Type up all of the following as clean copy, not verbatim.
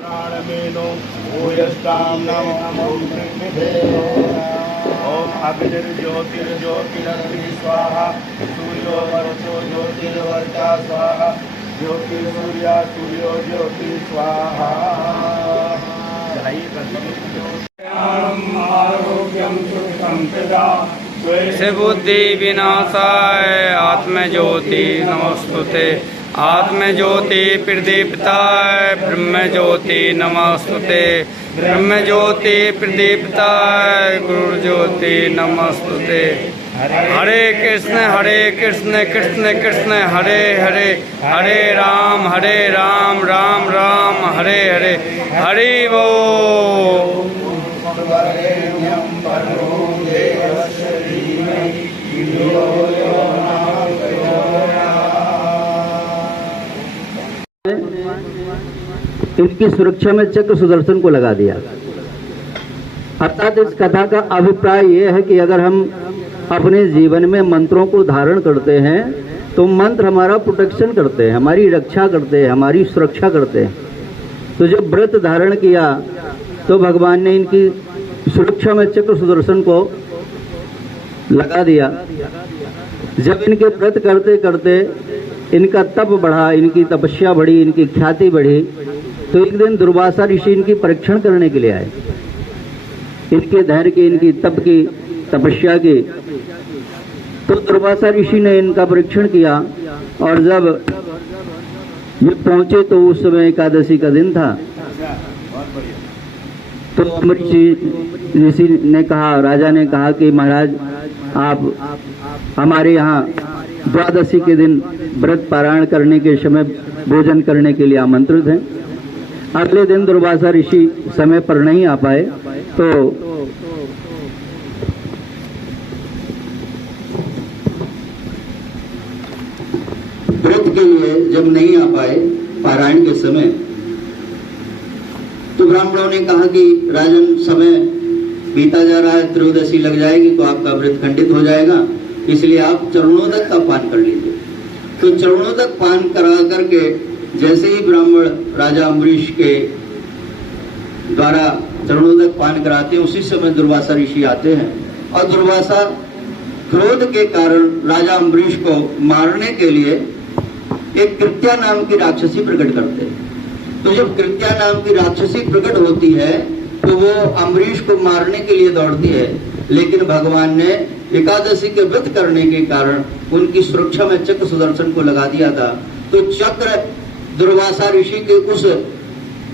ओम अग्निर्ज्योतिर्ज्योतिरग्नि स्वाहा सूर्यो वर्चो ज्योतिर्वर्चा स्वाहा ज्योतिर्सूर्या सूर्यो ज्योति स्वाहा। आरोग्यम सुखम प्रदा बुद्धि विनाशाय आत्मज्योति नमोस्तुते। आत्मज्योति प्रदीप्ताय ब्रह्मज्योति नमोस्तुते। ब्रह्मज्योति प्रदीप्ताय गुरुज्योति नमोस्तुते। हरे कृष्ण कृष्ण कृष्ण हरे हरे, हरे राम राम राम हरे हरे। हरि बोल। इनकी सुरक्षा में चक्र सुदर्शन को लगा दिया। अर्थात इस कथा का अभिप्राय यह है कि अगर हम अपने जीवन में मंत्रों को धारण करते हैं तो मंत्र हमारा प्रोटेक्शन करते हैं, हमारी रक्षा करते हैं, हमारी सुरक्षा करते हैं। तो जब व्रत धारण किया तो भगवान ने इनकी सुरक्षा में चक्र सुदर्शन को लगा दिया। जब इनके व्रत करते करते इनका तप बढ़ा, इनकी तपस्या बढ़ी, इनकी ख्याति बढ़ी, तो एक दिन दुर्वासा ऋषि इनकी परीक्षण करने के लिए आए। इनके धैर्य की, इनकी तप की, तपस्या की। तो दुर्वासा ऋषि ने इनका परीक्षण किया और जब ये पहुंचे तो उस समय एकादशी का दिन था। तो अमरीश ऋषि ने कहा, राजा ने कहा कि महाराज आप हमारे यहाँ द्वादशी के दिन व्रत पारायण करने के समय भोजन करने के लिए आमंत्रित हैं। अगले दिन दुर्वासा ऋषि समय पर नहीं आ पाए तो व्रत के लिए जब नहीं आ पाए पारायण के समय, तो ब्राह्मणों ने कहा कि राजन समय बीता जा रहा है, त्रयोदशी लग जाएगी तो आपका व्रत खंडित हो जाएगा, इसलिए आप चरणोदक का पान कर लीजिए। तो चरणोदक पान करा करके जैसे ही ब्राह्मण राजा अम्बरीश के द्वारा चरणोदक पान कराते हैं, उसी समय दुर्वासा ऋषि आते हैं और दुर्वासा क्रोध के कारण राजा अम्बरीश को मारने के लिए एक कृत्या नाम की राक्षसी प्रकट करते हैं। तो जब कृत्या नाम की राक्षसी प्रकट होती है तो वो अम्बरीश को मारने के लिए दौड़ती है, लेकिन भगवान ने एकादशी के व्रत करने के कारण उनकी सुरक्षा में चक्र सुदर्शन को लगा दिया था। तो चक्र दुर्वासा ऋषि के उस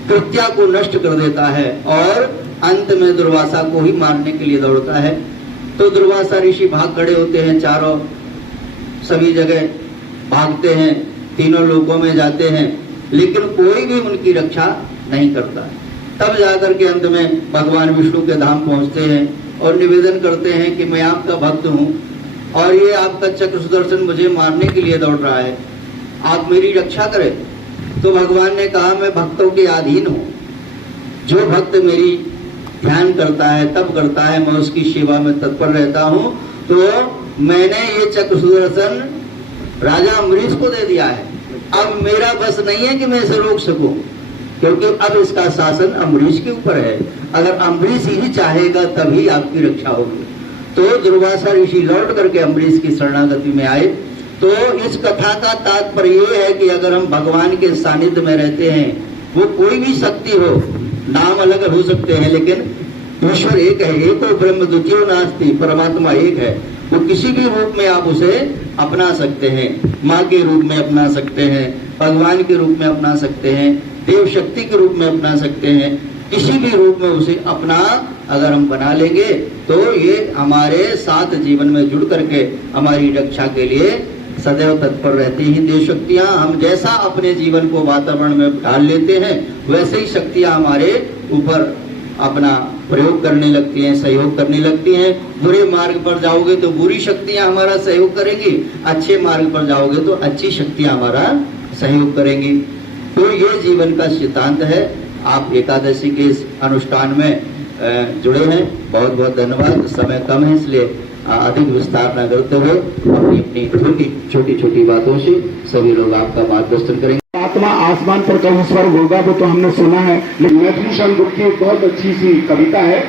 कृत्या को नष्ट कर देता है और अंत में दुर्वासा को ही मारने के लिए दौड़ता है। तो दुर्वासा ऋषि भाग खड़े होते हैं, चारों सभी जगह भागते हैं, तीनों लोकों में जाते हैं, लेकिन कोई भी उनकी रक्षा नहीं करता। तब जाकर के अंत में भगवान विष्णु के धाम पहुंचते हैं और निवेदन करते हैं कि मैं आपका भक्त हूं और ये आपका चक्र सुदर्शन मुझे मारने के लिए दौड़ रहा है, आप मेरी रक्षा करें। तो भगवान ने कहा, मैं भक्तों के अधीन हूं, जो भक्त मेरी ध्यान करता है, तप करता है, मैं उसकी सेवा में तत्पर रहता हूं। तो मैंने ये चक्र सुदर्शन राजा अम्बरीश को दे दिया है। अब मेरा बस नहीं है कि मैं इसे रोक सकूं, क्योंकि अब इसका शासन अम्बरीश के ऊपर है। अगर अम्बरीश ही चाहेगा तभी आपकी रक्षा होगी। तो दुर्वासा ऋषि लौट करके अम्बरीश की शरणागति में आए। तो इस कथा का तात्पर्य ये है कि अगर हम भगवान के सानिध्य में रहते हैं, वो कोई भी शक्ति हो, नाम अलग हो सकते हैं, लेकिन ईश्वर एक है, एको ब्रह्म द्वितीयो नास्ति, परमात्मा एक है। वो किसी भी रूप में आप उसे अपना सकते हैं, माँ के रूप में अपना सकते हैं, भगवान के रूप में अपना सकते हैं, देव शक्ति के रूप में अपना सकते हैं, किसी भी रूप में उसे अपना अगर हम बना लेंगे तो ये हमारे साथ जीवन में जुड़ करके हमारी रक्षा के लिए सदैव तत्पर रहती हैं। देव शक्तियां हम जैसा अपने जीवन को वातावरण में ढाल लेते हैं, वैसे ही शक्तियां हमारे ऊपर अपना प्रयोग करने लगती हैं, सहयोग करने लगती हैं। बुरे मार्ग पर जाओगे तो बुरी शक्तियां हमारा सहयोग करेंगी, अच्छे मार्ग पर जाओगे तो अच्छी शक्तियां हमारा सहयोग करेंगी। तो ये जीवन का सिद्धांत है। आप एकादशी के इस अनुष्ठान में जुड़े हैं, बहुत बहुत धन्यवाद। समय कम है इसलिए अधिक विस्तार न करते हुए अपनी अपनी छोटी छोटी बातों से सभी लोग आपका मार्गदर्शन करेंगे। आत्मा आसमान पर कहीं स्वर्ग होगा, वो तो हमने सुना है, लेकिन मैथिली गुरु की एक बहुत अच्छी सी कविता है।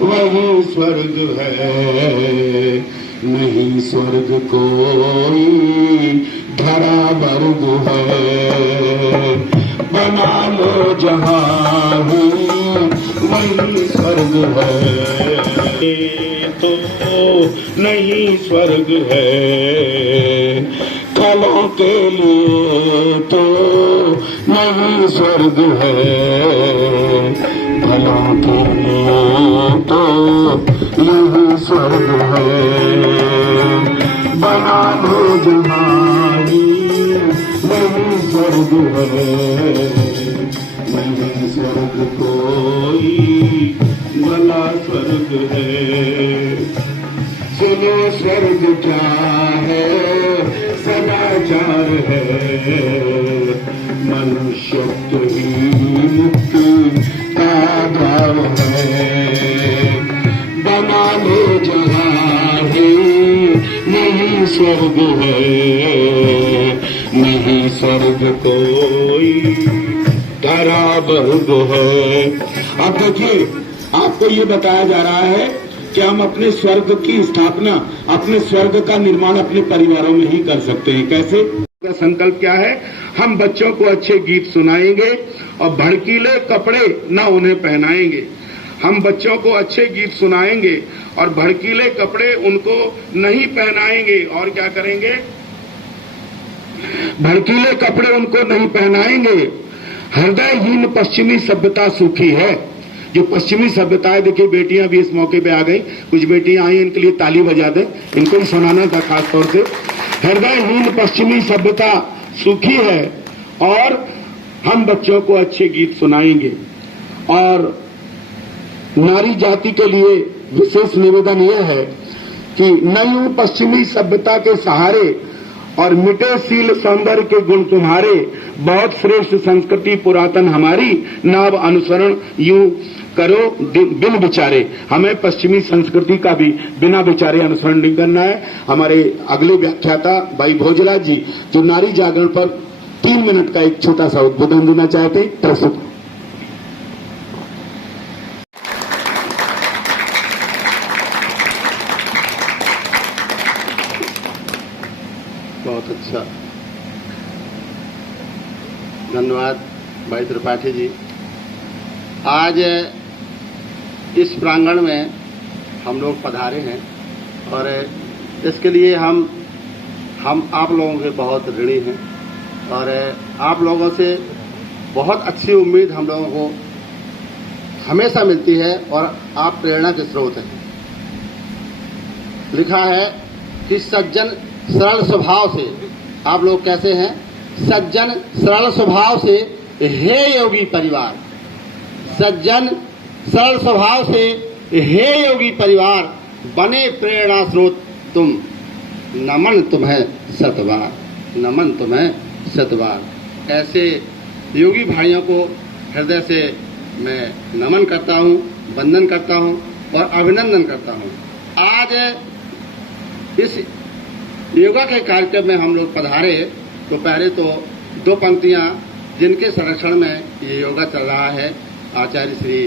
वही स्वर्ग है, नहीं स्वर्ग कोई धरा वर्ग है। बना लो जहां वही स्वर्ग है, तो नहीं स्वर्ग है। फलों के लिए तो नहीं स्वर्ग है, फलों के लिए तो नहीं स्वर्ग है। बना दो जहानी नहीं स्वर्ग है, नहीं स्वर्ग कोई भला स्वर्ग है। सुनो स्वर्ग क्या है, सदाचार है, मनुष्यत्व ही मुक्ति का द्वार है। बना लो जहां नहीं स्वर्ग है, नहीं स्वर्ग कोई धरा वर्ग है। अब देखिए, आपको ये बताया जा रहा है कि हम अपने स्वर्ग की स्थापना, अपने स्वर्ग का निर्माण अपने परिवारों में ही कर सकते हैं। कैसे? का संकल्प क्या है? हम बच्चों को अच्छे गीत सुनाएंगे और भड़कीले कपड़े न उन्हें पहनाएंगे। हम बच्चों को अच्छे गीत सुनाएंगे और भड़कीले कपड़े उनको नहीं पहनाएंगे। और क्या करेंगे? भड़कीले कपड़े उनको नहीं पहनाएंगे। हृदयहीन पश्चिमी सभ्यता सूखी है। जो पश्चिमी सभ्यता है, देखिए बेटियां भी इस मौके पे आ गई, कुछ बेटियां आई, इनके लिए ताली बजा दें, इनको ही सुनाना था खास तौर से। हृदयहीन पश्चिमी सभ्यता सूखी है और हम बच्चों को अच्छे गीत सुनाएंगे। और नारी जाति के लिए विशेष निवेदन यह है कि न यूं पश्चिमी सभ्यता के सहारे और मिटे शील सौंदर्य के गुण तुम्हारे, बहुत श्रेष्ठ संस्कृति पुरातन हमारी, नाव अनुसरण यूं करो बिन विचारे। हमें पश्चिमी संस्कृति का भी बिना विचारे अनुसरण नहीं करना है। हमारे अगले व्याख्याता भाई भोजराज जी, जो नारी जागरण पर 3 मिनट का एक छोटा सा उद्बोधन देना चाहते हैं, प्रस्तुत। बहुत अच्छा, धन्यवाद भाई त्रिपाठी जी। आज इस प्रांगण में हम लोग पधारे हैं और इसके लिए हम आप लोगों के बहुत ऋणी हैं और आप लोगों से बहुत अच्छी उम्मीद हम लोगों को हमेशा मिलती है और आप प्रेरणा के स्रोत हैं। लिखा है कि सज्जन सरल स्वभाव से, आप लोग कैसे हैं? सज्जन सरल स्वभाव से हे योगी परिवार, सज्जन सरल स्वभाव से हे योगी परिवार, बने प्रेरणा स्रोत तुम, नमन तुम्हें सतबार, नमन तुम्हें सतबार। ऐसे योगी भाइयों को हृदय से मैं नमन करता हूँ, वंदन करता हूँ और अभिनंदन करता हूँ। आज इस योगा के कार्यक्रम में हम लोग पधारे तो पहले तो 2 पंक्तियां जिनके संरक्षण में ये योगा चल रहा है, आचार्य श्री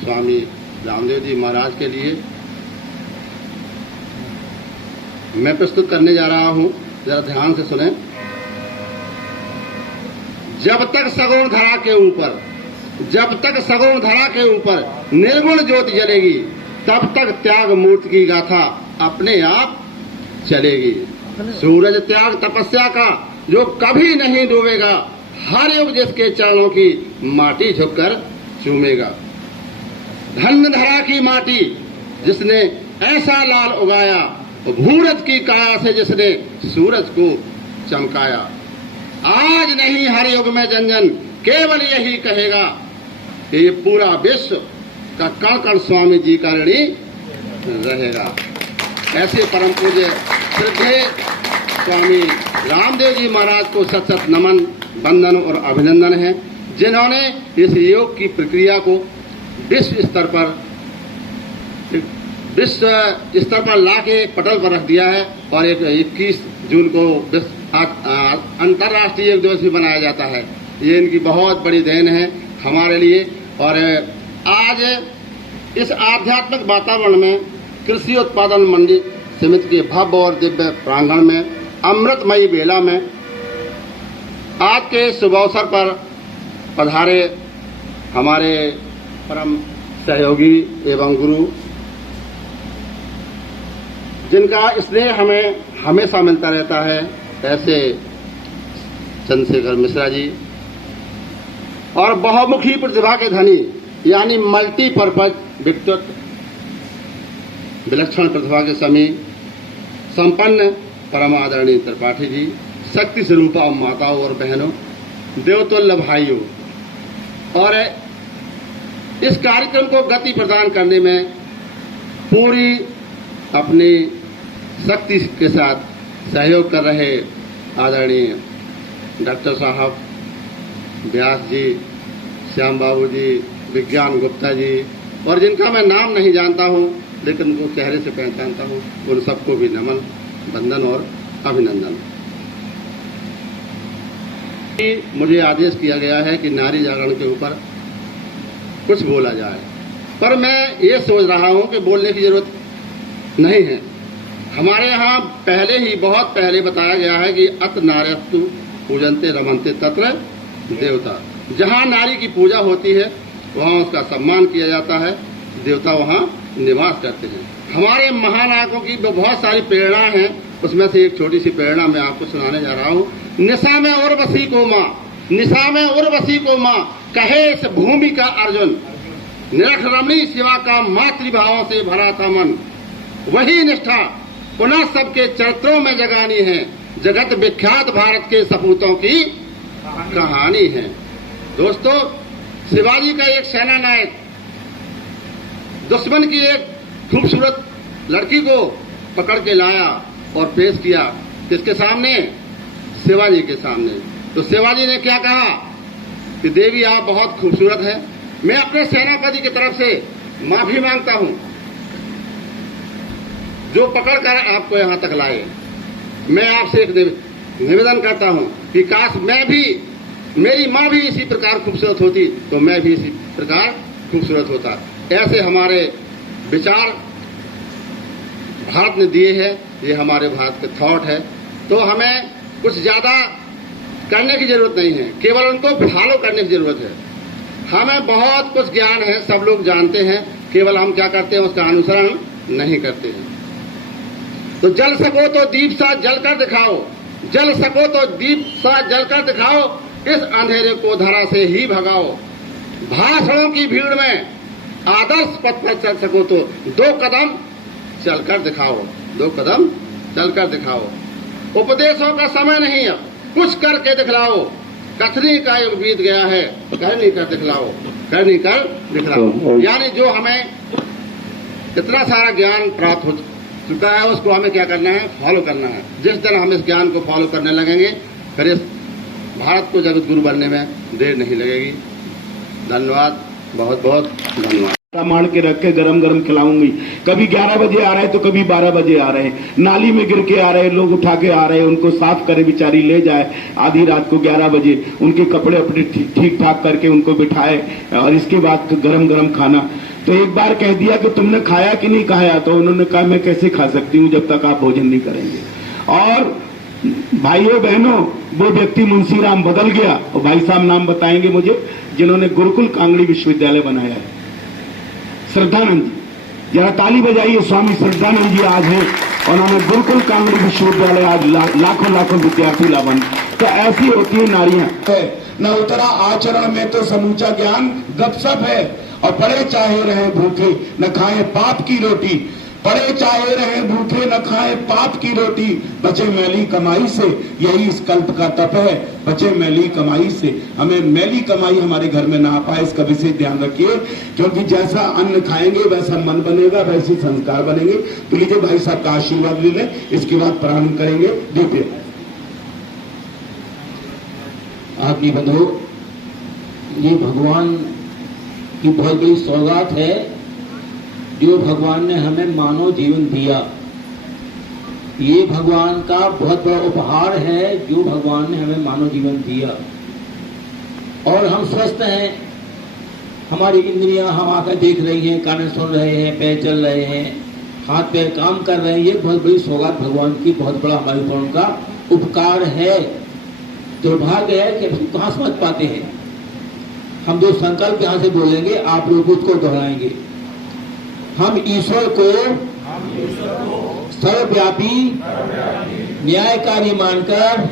स्वामी रामदेव जी महाराज के लिए मैं प्रस्तुत करने जा रहा हूं। जरा ध्यान से सुने। जब तक सगुण धरा के ऊपर, जब तक सगुण धरा के ऊपर निर्गुण ज्योति जलेगी, तब तक त्याग मूर्ति की गाथा अपने आप चलेगी। सूरज त्याग तपस्या का जो कभी नहीं डूबेगा, हर युग जिसके चरणों की माटी झुककर चूमेगा। धन्य धरा की माटी जिसने ऐसा लाल उगाया, भूरत की काया से जिसने सूरज को चमकाया। आज नहीं हर युग में जन जन केवल यही कहेगा कि ये पूरा विश्व का कण कण स्वामी जी का ऋणी रहेगा। ऐसे परम पूज्य श्रद्धेय स्वामी रामदेव जी महाराज को सत सत नमन, वंदन और अभिनंदन है, जिन्होंने इस योग की प्रक्रिया को विश्व स्तर पर लाके पटल पर रख दिया है और 21 जून को अंतर्राष्ट्रीय योग दिवस भी मनाया जाता है। ये इनकी बहुत बड़ी देन है हमारे लिए। और आज इस आध्यात्मिक वातावरण में कृषि उत्पादन मंडी समिति के भव्य और दिव्य प्रांगण में अमृतमयी बेला में आज के शुभ अवसर पर पधारे हमारे परम सहयोगी एवं गुरु, जिनका स्नेह हमें हमेशा मिलता रहता है, ऐसे चंद्रशेखर मिश्रा जी, और बहुमुखी प्रतिभा के धनी यानी मल्टीपर्पज व्यक्तित्व, विलक्षण प्रतिभा के समी संपन्न परम आदरणीय त्रिपाठी जी, शक्ति स्वरूपा माताओं और बहनों, देवतुल्य भाइयों, और इस कार्यक्रम को गति प्रदान करने में पूरी अपनी शक्ति के साथ सहयोग कर रहे आदरणीय डॉक्टर साहब व्यास जी, श्याम बाबू जी, विज्ञान गुप्ता जी, और जिनका मैं नाम नहीं जानता हूं लेकिन उनको चेहरे से पहचानता हूं, उन सबको भी नमन, वंदन और अभिनंदन। मुझे आदेश किया गया है कि नारी जागरण के ऊपर कुछ बोला जाए, पर मैं ये सोच रहा हूं कि बोलने की जरूरत नहीं है। हमारे यहाँ पहले ही बहुत पहले बताया गया है कि अत नार्यस्तु पूजन्ते रमन्ते तत्र देवता। जहाँ नारी की पूजा होती है वहाँ उसका सम्मान किया जाता है, देवता वहाँ निवास करते हैं। हमारे महानायकों की बहुत सारी प्रेरणा हैं, उसमें से एक छोटी सी प्रेरणा मैं आपको सुनाने जा रहा हूँ। निशा में उर्वशी को माँ, निशा में उर्वशी को माँ, कहे इस भूमि का अर्जुन, निरख रमणी शिवा का मातृभावों से भरा था मन, वही निष्ठा पुनः सबके चरित्रों में जगानी है, जगत विख्यात भारत के सपूतों की कहानी है। दोस्तों, शिवाजी का एक सेना नायक दुश्मन की एक खूबसूरत लड़की को पकड़ के लाया और पेश किया किसके सामने? शिवाजी के सामने। तो शिवाजी ने क्या कहा कि देवी आप बहुत खूबसूरत हैं, मैं अपने सेनापति की तरफ से माफी मांगता हूं जो पकड़कर आपको यहां तक लाए। मैं आपसे एक निवेदन करता हूं कि काश मैं भी, मेरी मां भी इसी प्रकार खूबसूरत होती तो मैं भी इसी प्रकार खूबसूरत होता। ऐसे हमारे विचार भारत ने दिए हैं, ये हमारे भारत के थॉट है। तो हमें कुछ ज्यादा करने की जरूरत नहीं है, केवल उनको फॉलो करने की जरूरत है। हमें बहुत कुछ ज्ञान है, सब लोग जानते हैं, केवल हम क्या करते हैं उसका अनुसरण नहीं करते हैं। तो जल सको तो दीप सा जलकर दिखाओ, जल सको तो दीप सा जलकर दिखाओ, इस अंधेरे को धरा से ही भगाओ। भाषणों की भीड़ में आदर्श पथ पर चल सको तो 2 कदम चलकर दिखाओ, 2 कदम चलकर दिखाओ। उपदेशों का समय नहीं है, कुछ करके दिखलाओ। कथनी का युग बीत गया है, करनी कर दिखलाओ, करनी कर दिखलाओ। यानी जो हमें इतना सारा ज्ञान प्राप्त हो चुका है उसको हमें क्या करना है? फॉलो करना है। जिस दिन हम इस ज्ञान को फॉलो करने लगेंगे फिर इस भारत को जगत गुरु बनने में देर नहीं लगेगी। धन्यवाद, बहुत बहुत धन्यवाद। मार के रख के गरम गरम खिलाऊंगी। कभी 11 बजे आ रहे तो कभी 12 बजे आ रहे, नाली में गिर के आ रहे, लोग उठा के आ रहे, उनको साफ करे, बेचारी ले जाए आधी रात को 11 बजे, उनके कपड़े अपने ठीक ठाक करके उनको बिठाए और इसके बाद गरम गरम खाना। तो एक बार कह दिया कि तुमने खाया कि नहीं खाया, तो उन्होंने कहा मैं कैसे खा सकती हूँ जब तक आप भोजन नहीं करेंगे। और भाइयों बहनों, वो व्यक्ति मुंशीराम बदल गया, और भाई साहब नाम बताएंगे मुझे, जिन्होंने गुरुकुल कांगड़ी विश्वविद्यालय बनाया है, श्रद्धानंद जी। जरा ताली बजाइए, स्वामी श्रद्धानंद जी आज है, उन्होंने गुरुकुल कांगड़ी विश्वविद्यालय आज लाखों लाखों विद्यार्थी लाभन। तो ऐसी होती है नारियां। न उतरा आचरण में तो समूचा ज्ञान गपसप है, और पड़े चाहे रहे भूखे न खाए पाप की रोटी, पड़े चाहे रहे भूखे न खाए पाप की रोटी, बचे मैली कमाई से, यही इस कल्प का तप है, बचे मैली कमाई से। हमें मैली कमाई हमारे घर में ना आ पाए, इसका विशेष ध्यान रखिए, क्योंकि जैसा अन्न खाएंगे वैसा मन बनेगा, वैसे संस्कार बनेंगे। तो लीजिए भाई साहब का आशीर्वाद ले लें, इसके बाद प्रारंभ करेंगे। दीपिए आपकी बंधु, ये भगवान की बहुत बड़ी सौगात है जो भगवान ने हमें मानव जीवन दिया। ये भगवान का बहुत बड़ा उपहार है जो भगवान ने हमें मानव जीवन दिया। और हम स्वस्थ हैं, हमारी इंद्रियां हम आकर देख रही हैं, कान सुन रहे हैं, पैर चल रहे हैं, हाथ पैर काम कर रहे हैं। ये बहुत बड़ी सौगात भगवान की, बहुत बड़ा हमारे ऊपर उनका उपकार है। दुर्भाग्य है कि हम कहाँ समझ पाते हैं। हम जो संकल्प यहाँ से बोलेंगे आप लोग उसको दोहराएंगे। हम ईश्वर को सर्वव्यापी न्यायकारी मानकर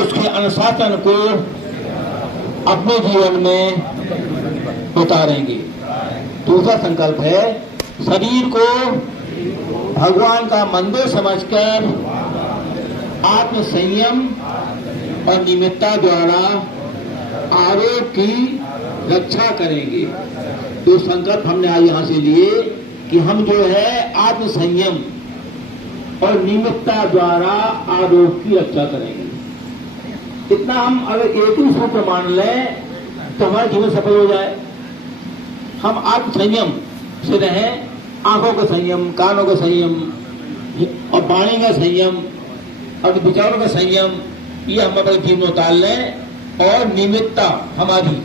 उसके अनुशासन को अपने जीवन में उतारेंगे। दूसरा संकल्प है शरीर को भगवान का मंदिर समझकर आत्म संयम और निमित्ता द्वारा आरोग्य की रक्षा करेंगे। तो संकल्प हमने आज यहाँ से लिए कि हम जो है आत्म संयम और निमित्ता द्वारा आरोग्य की रक्षा करेंगे। इतना हम अगर एक ही सूत्र मान लें तो हमारा जीवन सफल हो जाए। हम आत्म संयम से रहें, आंखों का संयम, कानों का संयम और वाणी का संयम और विचारों का संयम, ये हम अपने जीवन में उतार लें और निमित्ता हमारी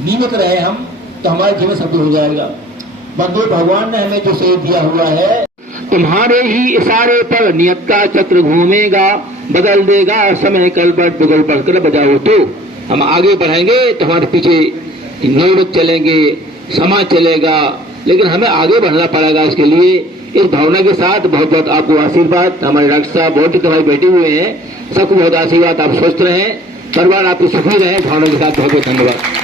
नियमित रहे हम, तो हमारा जीवन सफल हो जाएगा। बंधु, भगवान ने हमें जो शरीर दिया हुआ है, तुम्हारे ही इशारे पर नियत का चक्र घूमेगा, बदल देगा समय कल पर बिगड़ पड़कर बजाओ। तो हम आगे बढ़ेंगे तो हमारे पीछे नौबत चलेंगे, समाज चलेगा, लेकिन हमें आगे बढ़ना पड़ेगा। इसके लिए इस भावना के साथ बहुत बहुत आपको आशीर्वाद। हमारे डॉक्टर साहब बहुत हमारे बैठे हुए हैं, सबको बहुत आशीर्वाद। आप स्वस्थ रहें, परिवार आपके सुखी रहे। भावना के साथ बहुत बहुत धन्यवाद।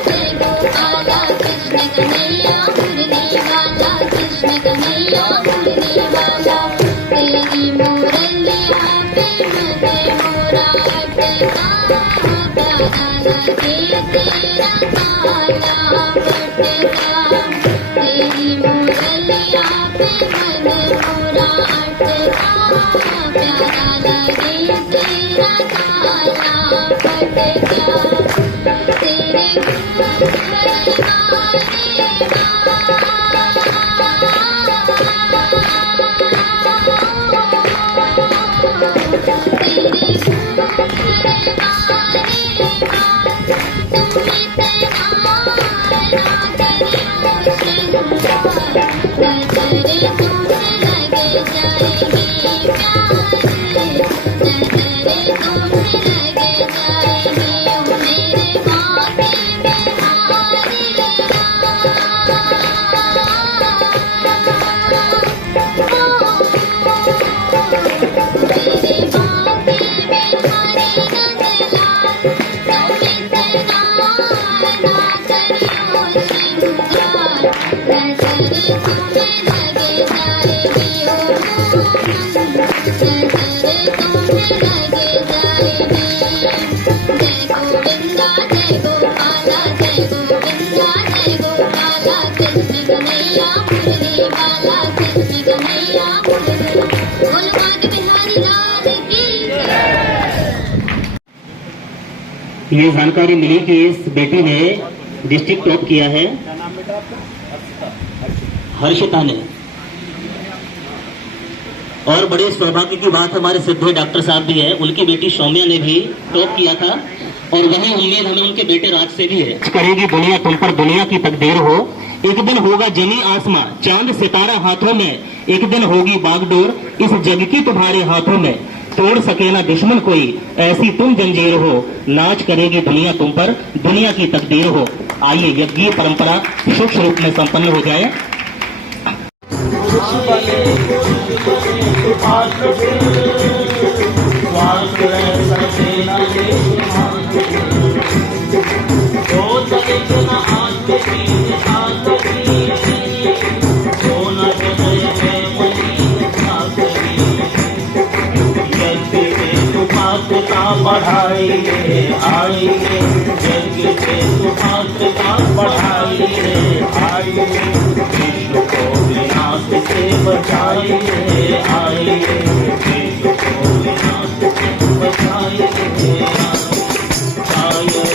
जय गोपाला कृष्ण ये जानकारी मिली कि इस बेटी ने डिस्ट्रिक्ट टॉप किया है, हर्षिता ने। और बड़े सौभाग्य की बात हमारे सिद्धे डॉक्टर साहब भी है, उनकी बेटी सौम्या ने भी टॉप किया था और वही उम्मीद हमें उनके बेटे राज से भी है। करेगी दुनिया तुम पर दुनिया की तकदीर हो, एक दिन होगा जमी आसमां चांद सितारा हाथों में, एक दिन होगी बागडोर इस जग की तुम्हारे हाथों में, तोड़ सके ना दुश्मन कोई ऐसी तुम जंजीर हो, नाच करेगी दुनिया तुम पर दुनिया की तकदीर हो। आइए यज्ञीय परंपरा सूक्ष्म रूप में संपन्न हो जाए। बढ़ाइए आइए यज्ञ से सुभाषिता बढ़ाइए आइए, विश्व को विनाश से बचाइए आइए, विश्व को विनाश से बचाइए आइए,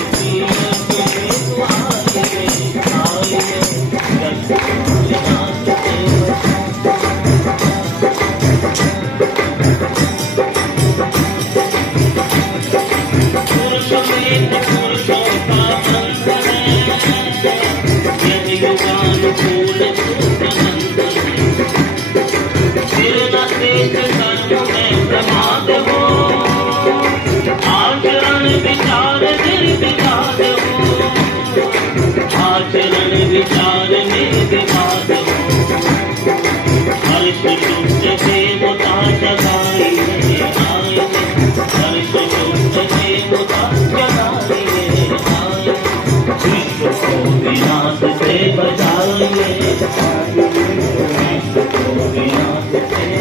आचरण विचार निर्विवाद हो, आचरण विचार निर्विवाद हो, हर्ष शुद्ध देवता जगाइए आइए, हर्ष शुद्ध देवता जगाइए आइए, विश्व को विनाश से बचाइए, विश्व को विनाश से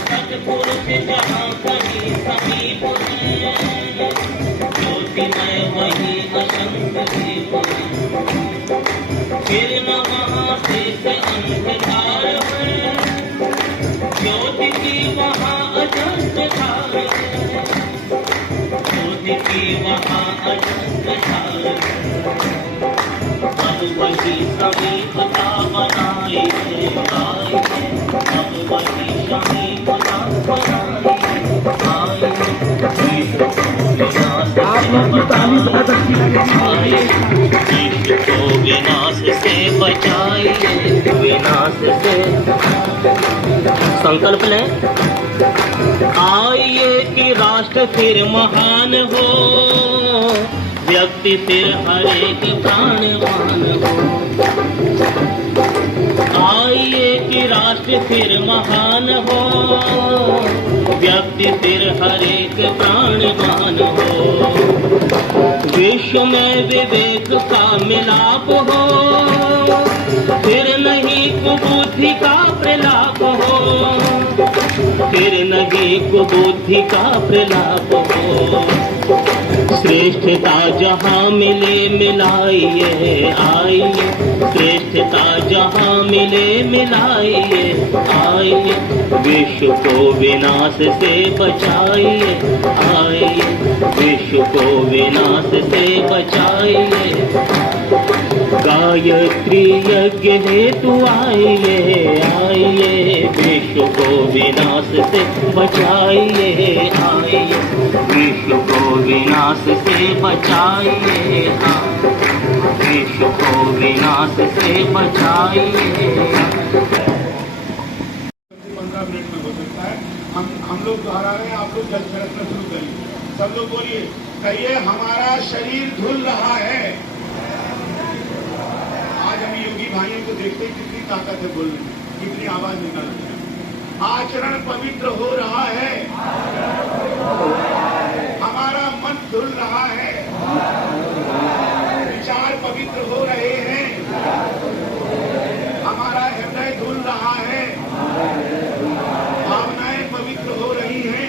सतपुरुष जहाँ कहीं समीप है, ज्योतिमय वही असंग दीप है, फिर न वहाँ शेष अंधकार है, ज्योति की वहाँ अजंत धार है, ज्योति की वहाँ अजंत धार है, अब वही समीपता बनाइए आइए, अब वही समीपता बनाइए आइए, विश्व को विनाश से बचाइए, विनाश से संकल्प लें। आइए कि राष्ट्र फिर महान हो, व्यक्ति फिर हर एक प्राणवान हो, आइए कि राष्ट्र फिर महान हो, व्यक्ति फिर हर एक प्राणवान हो, विश्व में विवेक का मिलाप हो, फिर नहीं कुबुद्धि का प्रलाप हो, फिर नहीं कुबुद्धि का प्रलाप हो। श्रेष्ठता जहाँ मिले मिलाइए आइए, श्रेष्ठता जहाँ मिले मिलाइए आइए, विश्व को विनाश से बचाइए आइए, विश्व को विनाश से बचाइए। गायत्री यज्ञ हेतु आइए आइए, विश्व को विनाश से बचाइए आइए, विश्व को विनाश से बचाइए, विश्व को विनाश से बचाइए। 15 मिनट में हो सकता है। हम लोग दोहरा रहे हैं, आप लोग जल छिड़कना शुरू करिए। सब लोग बोलिए, कहिए हमारा शरीर धुल रहा है। आज हम योगी भाइयों को देखते हैं कितनी ताकत है बोलने में, कितनी आवाज निकालते हैं। आचरण पवित्र हो रहा है, हमारा मन धुल रहा है, विचार पवित्र हो रहे हैं, हमारा हृदय धुल रहा है, भावनाएं पवित्र हो रही हैं।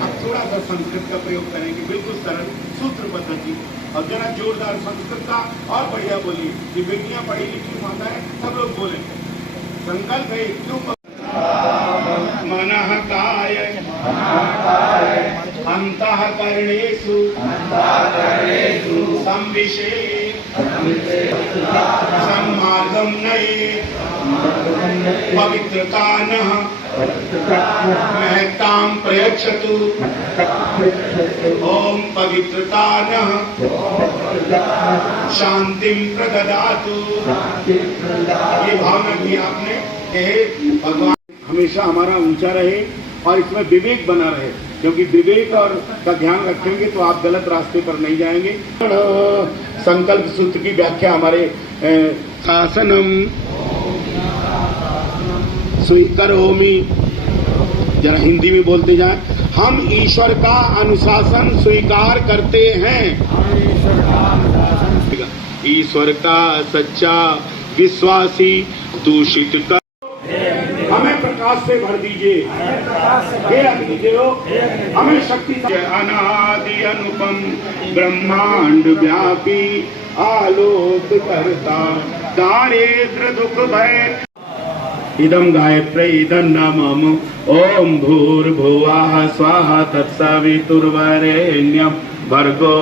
अब थोड़ा सा संस्कृत का प्रयोग करेंगे, बिल्कुल सरल सूत्र पद्धति, और जरा जोरदार संस्कृत का और बढ़िया बोलिए। ये बेटियां पढ़ी लिखी माताएं सब लोग बोले। संकल्प है क्यों मनः काय अंतःकरणेषु संविशेषः सम्मार्गं नयेत् पवित्रतानः महतां प्रयच्छतु। ओम पवित्रतानः शांतिं प्रददातु। ये भावना की आपने कि भगवान हमेशा हमारा ऊंचा रहे और इसमें विवेक बना रहे, क्योंकि विवेक और का ध्यान रखेंगे तो आप गलत रास्ते पर नहीं जाएंगे। संकल्प सूत्र की व्याख्या हमारे शासनम स्वीकरोमि, जरा हिंदी में बोलते जाएं। हम ईश्वर का अनुशासन स्वीकार करते हैं। ईश्वर का सच्चा विश्वासी दूषित कर हमें प्रकाश से भर दीजिए, हे अग्नि देव हमें शक्ति। अनादि अनुपम ब्रह्मांड व्यापी आलोक करता दारिद्र दुख भय। इदं गायत्र्यै इदं नमः। ओम भूर्भुवः स्वाहा तत्सवितुर्वरेण्यं भर्गो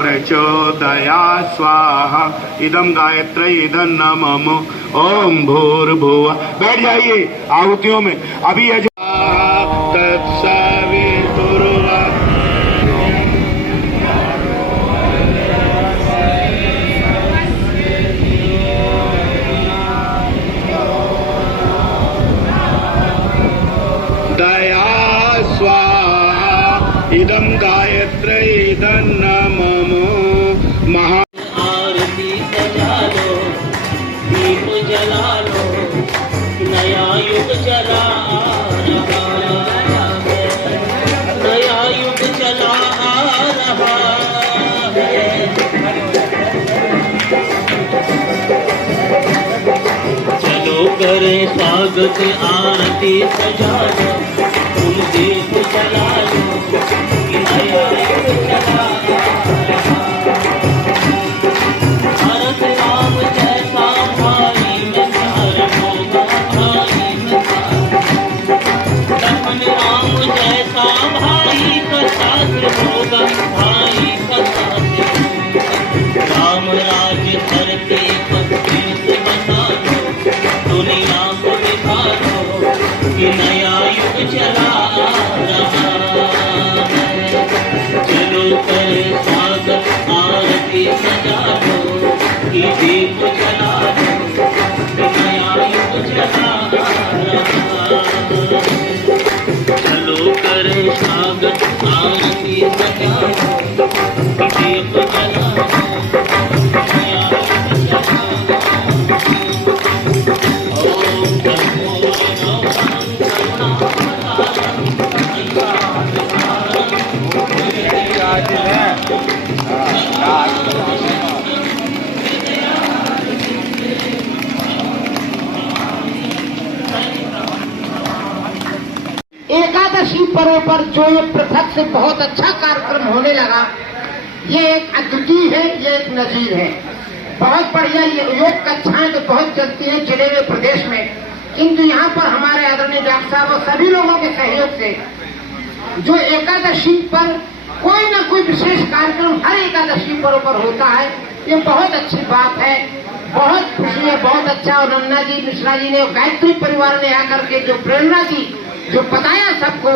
प्रचोदयात् स्वाहा। इदं गायत्र्यै इदं नमः। ओम भूर्भुवः। बैठ जाइए आहुतियों में। अभी इदं गायत्र्यै इदं नमः। महा आरती सजा लो, दीप जला लो, नया युग चला रहा है, नया युग चला रहा है। चलो करें स्वागत, आरती सजा लो, तुम दीप जला लो, नया युग चला रहा। भारत राम जैसा भाई मिसाल होगा, भाई मिसाल। लखन राम जैसा भाई का साथ होगा, भाई का साथ होगा। राम राज धरती पर से बसा लो, दुनिया को दिखा दो कि नया युग चला रहा है। चलो करे स्वागत, आरती सजा दो, कि दीप जला दो, कि नया युग चला रहा है। चलो करे स्वागत, आरती सजा दो, कि दीप जला दो। पर्व पर जो ये पृथक से बहुत अच्छा कार्यक्रम होने लगा, ये एक अद्वितीय है, ये एक नजीर है। बहुत बढ़िया ये योग कक्षाएं तो बहुत चलती हैं जिले में, प्रदेश में, किंतु यहाँ पर हमारे आदरणीय डॉक्टर साहब और सभी लोगों के सहयोग से जो एकादशी पर कोई न कोई विशेष कार्यक्रम हर एकादशी पर्व पर होता है, ये बहुत अच्छी बात है, बहुत खुशी है, बहुत अच्छा। और नन्ना जी, मिश्रा जी ने, गायत्री परिवार ने आकर के जो प्रेरणा दी, जो बताया सबको,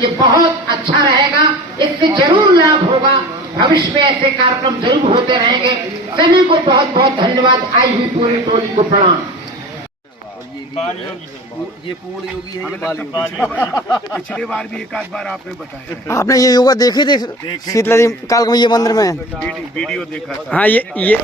ये बहुत अच्छा रहेगा। इससे जरूर लाभ होगा, भविष्य में ऐसे कार्यक्रम जरूर होते रहेंगे। सभी को बहुत बहुत धन्यवाद। आई हुई पूरी टोली को प्रणाम। ये पूर्ण योगी है, ये बाल योगी। पिछली बार भी एक आध बार आपने बताया। आपने ये योगा देखी थी शीतला काल ये मंदिर में? वीडियो देखा था। हाँ, ये